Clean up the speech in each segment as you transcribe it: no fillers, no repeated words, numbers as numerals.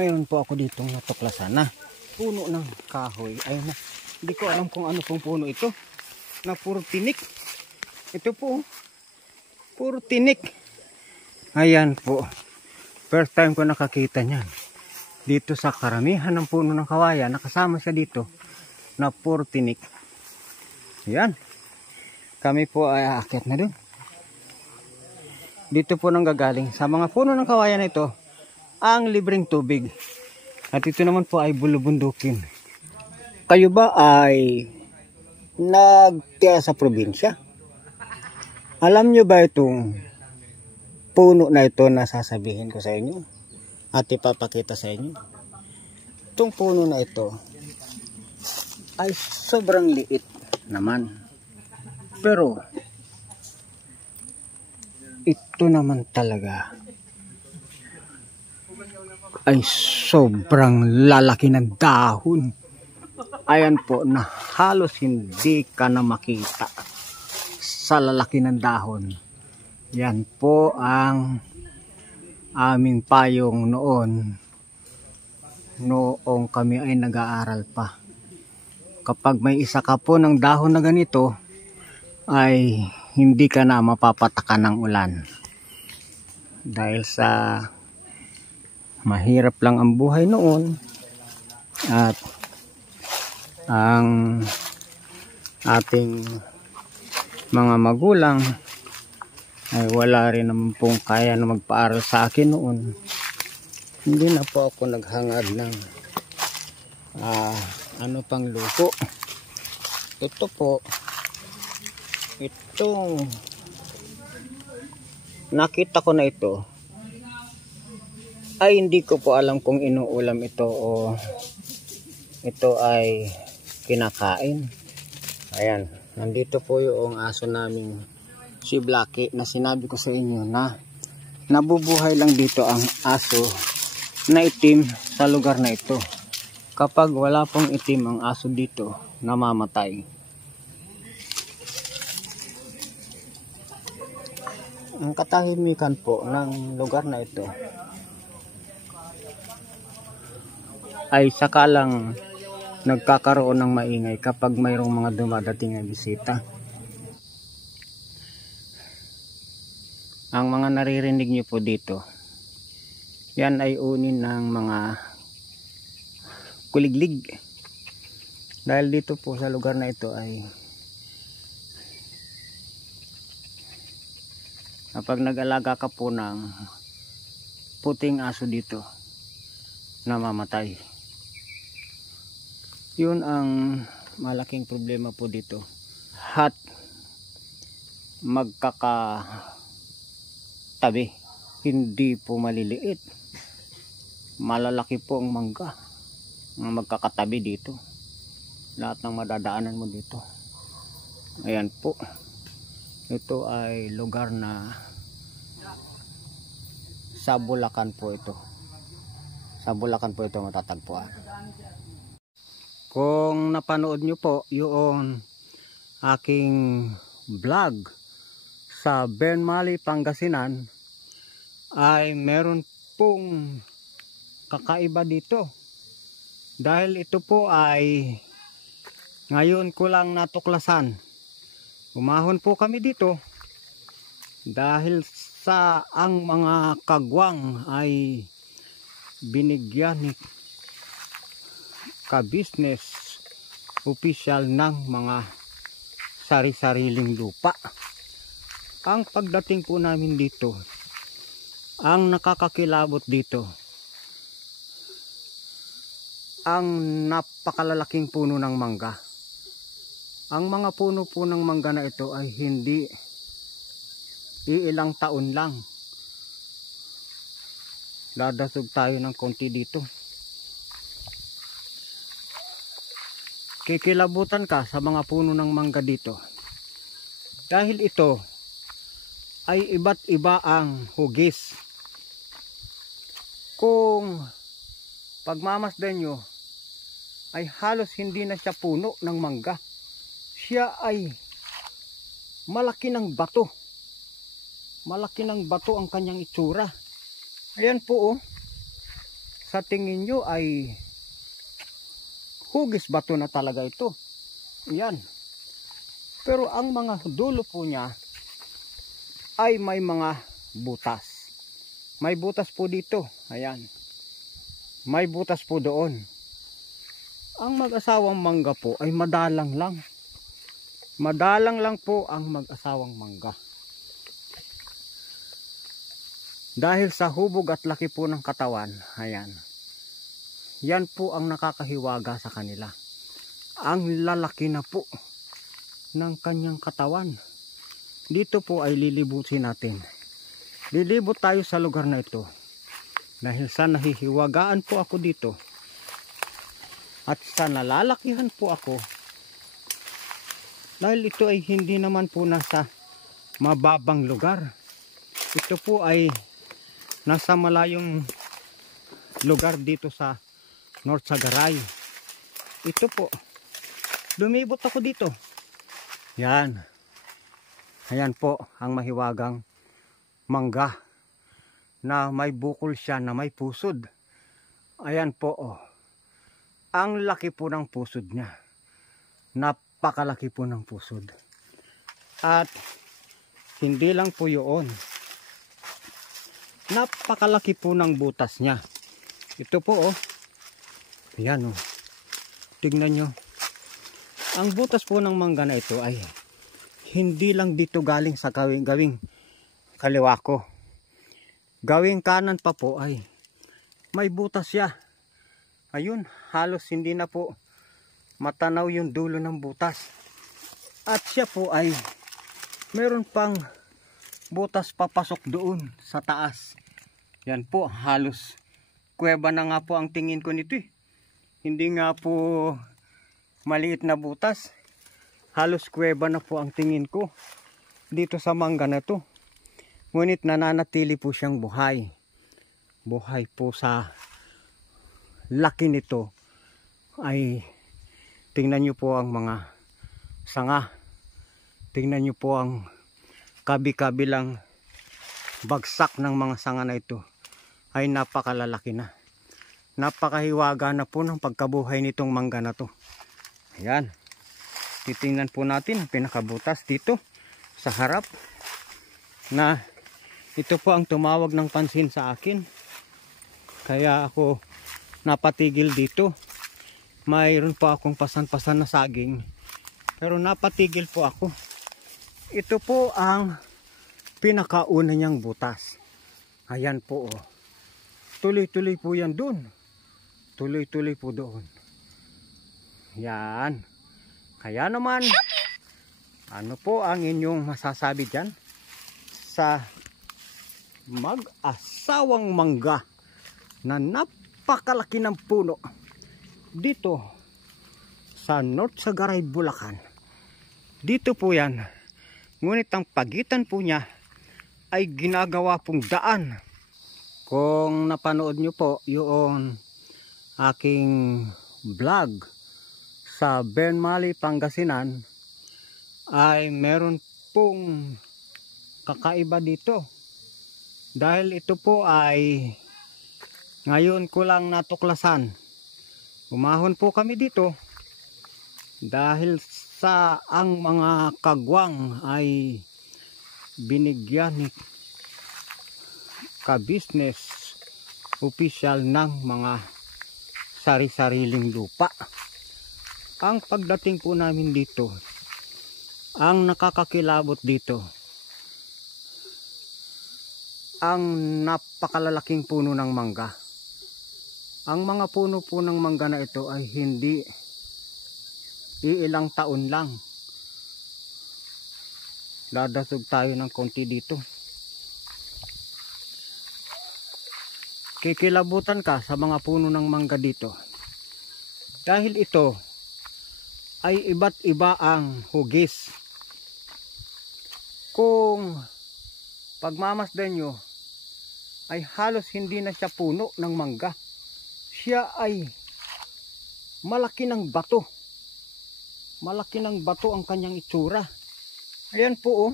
mayroon po ako ditong natuklasan na puno ng kahoy. Ayun na, hindi ko alam kung ano pong puno ito, na puro tinik. Ito po, puro tinik. Ayan po, first time ko nakakita niyan. Dito sa karamihan ng puno ng kawayan, nakasama siya dito na puro tinik. Ayan, kami po ay aakyat na dun. Dito po nang gagaling sa mga puno ng kawayan na ito ang libreng tubig. At ito naman po ay bulubundukin. Kayo ba ay nagtiya sa probinsya? Alam nyo ba itong puno na ito na sasabihin ko sa inyo at ipapakita sa inyo? Itong puno na ito ay sobrang liit naman. Pero ito naman talaga ay sobrang lalaki ng dahon. Ayan po, na halos hindi ka na makita sa lalaki ng dahon. Yan po ang aming payong noong kami ay nag-aaral pa. Kapag may isa ka po ng dahon na ganito, ay hindi ka na mapapatakan ng ulan. Dahil sa mahirap lang ang buhay noon at ang ating mga magulang ay wala rin naman pong kaya na magpaaral sa akin noon. Hindi na po ako naghangad ng ano pang luto. Ito po, itong nakita ko na ito ay hindi ko po alam kung inuulam ito o ito ay kinakain. Ayan, nandito po yung aso naming si Blacky na sinabi ko sa inyo na nabubuhay lang dito ang aso na itim sa lugar na ito. Kapag wala pong itim ang aso dito, namamatay. Ang katahimikan po ng lugar na ito ay sakalang nagkakaroon ng maingay kapag mayroong mga dumadating na bisita. Ang mga naririnig nyo po dito, yan ay unin ng mga kuliglig. Dahil dito po sa lugar na ito ay kapag nag-alaga ka po ng puting aso dito, namamatay. Yun ang malaking problema po dito. At magkakatabi, hindi po maliliit. Malalaki po ang mangga ang magkakatabi dito. Lahat ng madadaanan mo dito. Ayan po. Ito ay lugar na sa Bulacan po ito. Sa Bulacan po ito matatagpuan. Kung napanood nyo po yung aking vlog sa Benmali, Pangasinan, ay meron pong kakaiba dito. Dahil ito po ay ngayon ko lang natuklasan. Umahon po kami dito dahil sa ang mga kagwang ay binigyan ni ka-business official ng mga sari-sariling lupa. Ang pagdating po namin dito, ang nakakakilabot dito, ang napakalalaking puno ng mangga. Ang mga puno po ng mangga na ito ay hindi iilang taon lang. Dadasog tayo ng konti dito. Kikilabutan ka sa mga puno ng mangga dito. Dahil ito ay iba't iba ang hugis. Kung pagmamasdan nyo, ay halos hindi na siya puno ng mangga. Siya ay malaki ng bato. Malaki ng bato ang kanyang itsura. Ayan po oh. sa tingin nyo ay hugis bato na talaga ito. Yan. Pero ang mga dulo po niya ay may mga butas. May butas po dito. Ayan. May butas po doon. Ang mag-asawang mangga po ay madalang lang. Madalang lang po ang mag-asawang mangga. Dahil sa hubog at laki po ng katawan, ayan. Yan po ang nakakahiwaga sa kanila. Ang lalaki na po ng kanyang katawan. Dito po ay lilibutin natin. Lilibot tayo sa lugar na ito. Dahil sa nahihiwagaan po ako dito. At sa nalalakihan po ako. Dahil ito ay hindi naman po nasa mababang lugar. Ito po ay nasa malayong lugar dito sa North Sagaray. Ito po. Lumibot ako dito. Yan. Ayan po ang mahiwagang mangga na may bukol siya na may pusod. Ayan po oh. Ang laki po ng pusod niya. Napakalaki po ng pusod. At hindi lang po yun. Napakalaki po ng butas niya. Ito po oh. Ayan oh. Tignan nyo. Ang butas po ng mangga na ito ay hindi lang dito galing sa gawing kaliwa ko. Gawing kanan pa po ay may butas siya. Ayun, halos hindi na po matanaw yung dulo ng butas. At siya po ay meron pang butas papasok doon sa taas. Yan po, halos kuweba na nga po ang tingin ko nito eh. Hindi nga po maliit na butas. Halos kuweba na po ang tingin ko dito sa mangga na to. Ngunit nananatili po siyang buhay. Buhay po sa laki nito ay tingnan nyo po ang mga sanga. Tingnan nyo po ang kabi-kabilang bagsak ng mga sanga na ito ay napakalalaki na. Napakahiwaga na po ng pagkabuhay nitong mangga na to. Ayan. Titingnan po natin ang pinakabutas dito sa harap na ito po ang tumawag ng pansin sa akin. Kaya ako napatigil dito. Mayroon pa akong pasan-pasan na saging. Pero napatigil po ako. Ito po ang pinakauna niyang butas. Ayan po oh. Tuloy-tuloy po yan dun. Tuloy-tuloy po doon. Yan. Kaya naman, ano po ang inyong masasabi dyan sa mag-asawang mangga na napakalaki ng puno dito sa North Sagaray, Bulacan. Dito po yan. Ngunit ang pagitan po niya ay ginagawa pong daan. Kung napanood nyo po yung aking vlog sa Benmali, Pangasinan, ay meron pong kakaiba dito. Dahil ito po ay ngayon ko lang natuklasan. Umahon po kami dito dahil sa ang mga kagwang ay binigyan ni ka-business official ng mga sari-sariling lupa. Ang pagdating po namin dito, ang nakakakilabot dito, ang napakalalaking puno ng mangga. Ang mga puno po ng mangga na ito ay hindi iilang taon lang. Dadasog tayo ng konti dito. Kikilabutan ka sa mga puno ng mangga dito. Dahil ito ay iba't iba ang hugis. Kung pagmamasdan nyo, ay halos hindi na siya puno ng mangga. Siya ay malaki ng bato. Malaki ng bato ang kanyang itsura. Ayan po oh.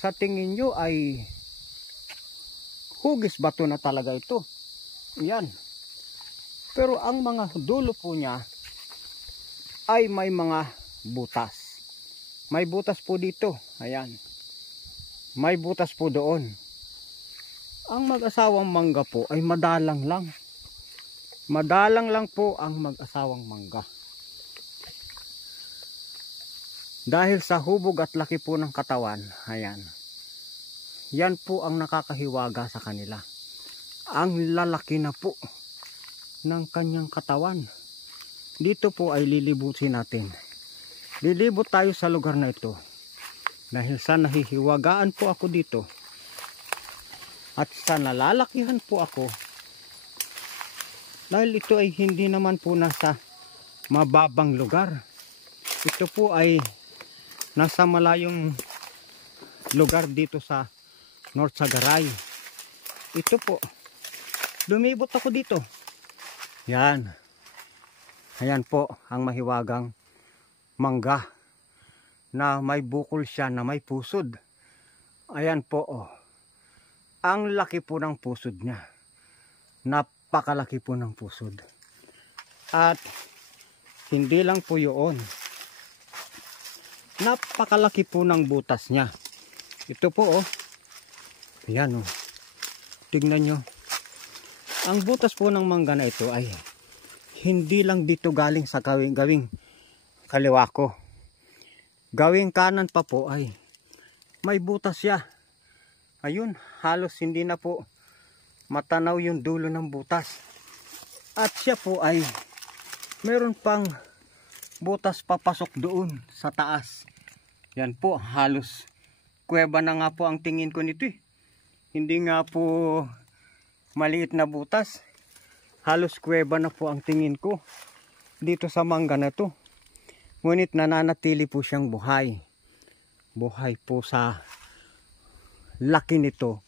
Sa tingin nyo ay hugis bato na talaga ito. Yan. Pero ang mga dulo po niya ay may mga butas. May butas po dito. Ayan. May butas po doon. Ang mag-asawang mangga po ay madalang lang. Madalang lang po ang mag-asawang mangga. Dahil sa hubog at laki po ng katawan, ayan. Yan po ang nakakahiwaga sa kanila. Ang lalaki na po ng kanyang katawan. Dito po ay lilibutin natin. Lilibot tayo sa lugar na ito. Dahil sa nahihiwagaan po ako dito. At sa nalalakihan po ako. Dahil ito ay hindi naman po nasa mababang lugar. Ito po ay nasa malayong lugar dito sa North Sagaray. Ito po. Lumibot ako dito. Yan. Ayan po ang mahiwagang mangga na may bukol siya na may pusod. Ayan po oh. Ang laki po ng pusod niya. Napakalaki po ng pusod. At hindi lang po yun. Napakalaki po ng butas niya. Ito po oh. Ayan oh. Tignan nyo. Ang butas po ng mangga na ito ay hindi lang dito galing sa gawing kaliwa ko. Gawing kanan pa po ay may butas siya. Ayun, halos hindi na po matanaw yung dulo ng butas. At siya po ay meron pang butas papasok doon sa taas. Yan po, halos kuweba na nga po ang tingin ko nito eh. Hindi nga po maliit na butas. Halos kuweba na po ang tingin ko dito sa mangga na to. Ngunit nananatili po siyang buhay. Buhay po sa laki nito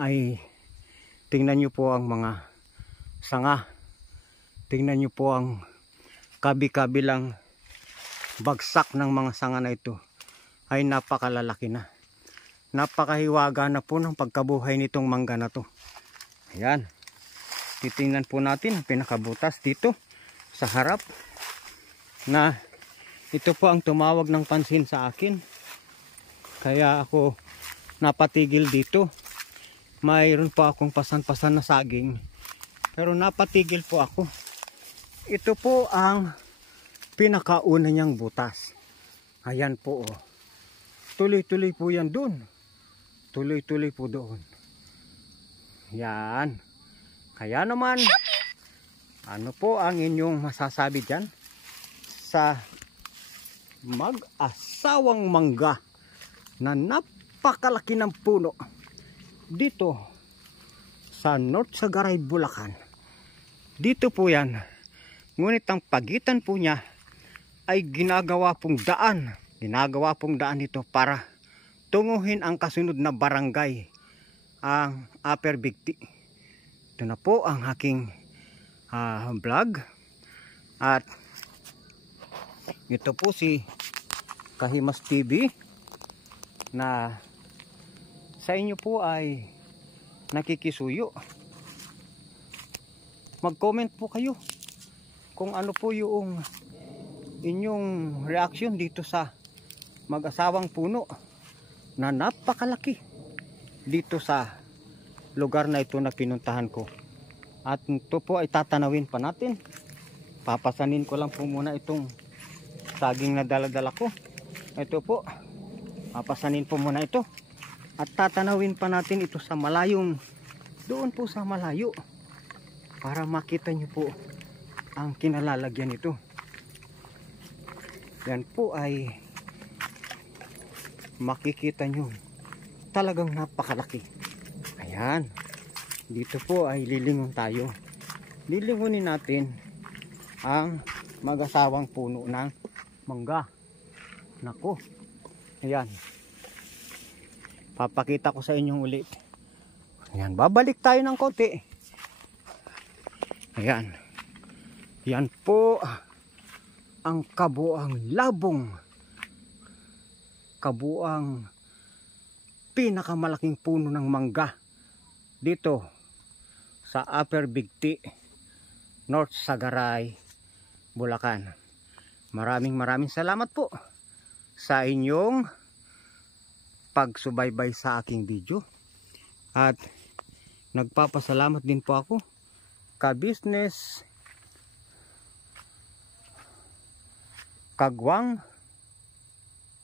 ay tingnan nyo po ang mga sanga. Tingnan nyo po ang kabi-kabilang bagsak ng mga sanga na ito ay napakalalaki na. Napakahiwaga na po ng pagkabuhay nitong mangga na to. Ayan. Titingnan po natin ang pinakabutas dito sa harap na ito po ang tumawag ng pansin sa akin. Kaya ako napatigil dito. Mayroon pa akong pasan-pasan na saging. Pero napatigil po ako. Ito po ang pinakauna niyang butas. Ayan po oh. Tuloy-tuloy po yan doon. Tuloy-tuloy po doon. Yan. Kaya naman, ano po ang inyong masasabi dyan sa mag-asawang mangga na napakalaki ng puno dito sa North Sagaray, Bulacan. Dito po yan. Ngunit ang pagitan po niya ay ginagawa pong daan. Ginagawa pong daan ito para tunguhin ang kasunod na barangay, ang Upper Bigti. Ito na po ang aking vlog. At ito po si Kahimas TV na sa inyo po ay nakikisuyo. Mag-comment po kayo kung ano po yung inyong reaction dito sa mag-asawang puno na napakalaki dito sa lugar na ito na pinuntahan ko. At ito po ay tatanawin pa natin. Papasanin ko lang po muna itong saging na dala-dala ko. Ito po, papasanin po muna ito. At tatanawin pa natin ito sa malayong, doon po sa malayo, para makita nyo po ang kinalalagyan nito. Yan po ay makikita nyo talagang napakalaki. Ayan, dito po ay lilingon tayo. Lilingunin natin ang mag-asawang puno ng mangga. Nako, ayan, papakita ko sa inyong ulit. Ayan, babalik tayo ng konti. Ayan, yan po ang kabuang labong, kabuang pinakamalaking puno ng mangga dito sa Upper Bigti, North Sagaray, Bulacan. Maraming salamat po sa inyong pagsubaybay sa aking video. At nagpapasalamat din po ako ka-business Kagwang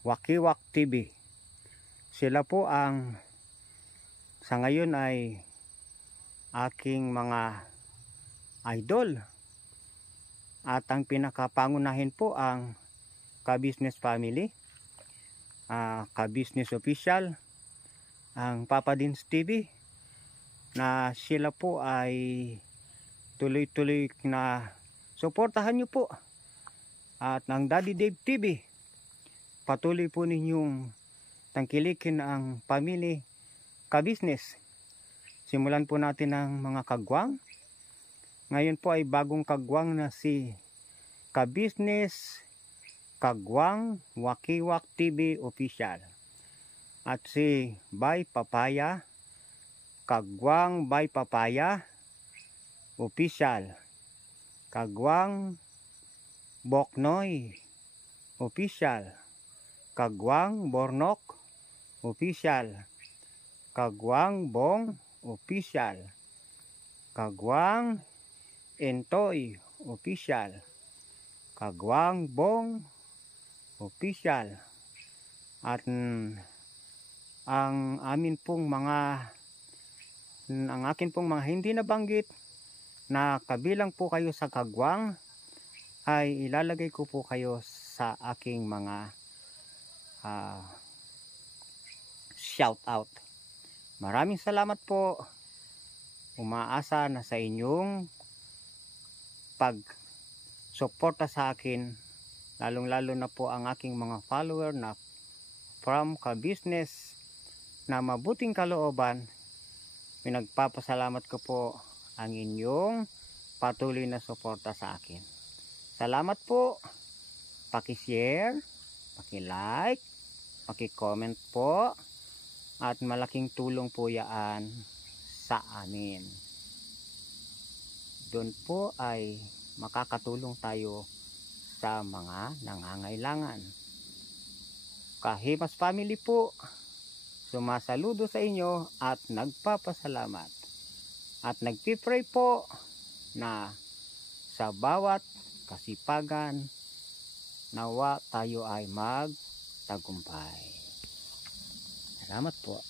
Wakiwak TV. Sila po ang sa ngayon ay aking mga idol. At ang pinakapangunahin po ang ka-business family, ka-business official, ang Papa Dins TV, na sila po ay tuloy-tuloy na suportahan nyo po. At ng Daddy Dave TV, patuloy po ninyong tangkilikin ang family ka-business. Simulan po natin ang mga kagwang. Ngayon po ay bagong kagwang na si ka-business Kagwang Wakiwak TV Official. At si Bay Papaya, Kagwang Bay Papaya Official. Kagwang Boknoy Official. Kagwang Bornok Official. Kagwang Bong Official. Kagwang Entoy Official. Kagwang Bong Official. At ang amin pong mga akin pong mga hindi nabanggit na kabilang po kayo sa kagwang ay ilalagay ko po kayo sa aking mga shout out. Maraming salamat po. Umaasa na sa inyong pag-suporta sa akin, lalong-lalo na po ang aking mga follower na from ka-business na mabuting kalooban. Pinagpapasalamat ko po ang inyong patuloy na suporta sa akin. Salamat po. Paki-share, paki-like, paki-comment po. At malaking tulong po yan sa amin. Doon po ay makakatulong tayo sa mga nangangailangan. Kahimas family po, sumasaludo sa inyo at nagpapasalamat. At nagpipray po na sa bawat kasipagan nawa tayo ay magtagumpay. Salamat po.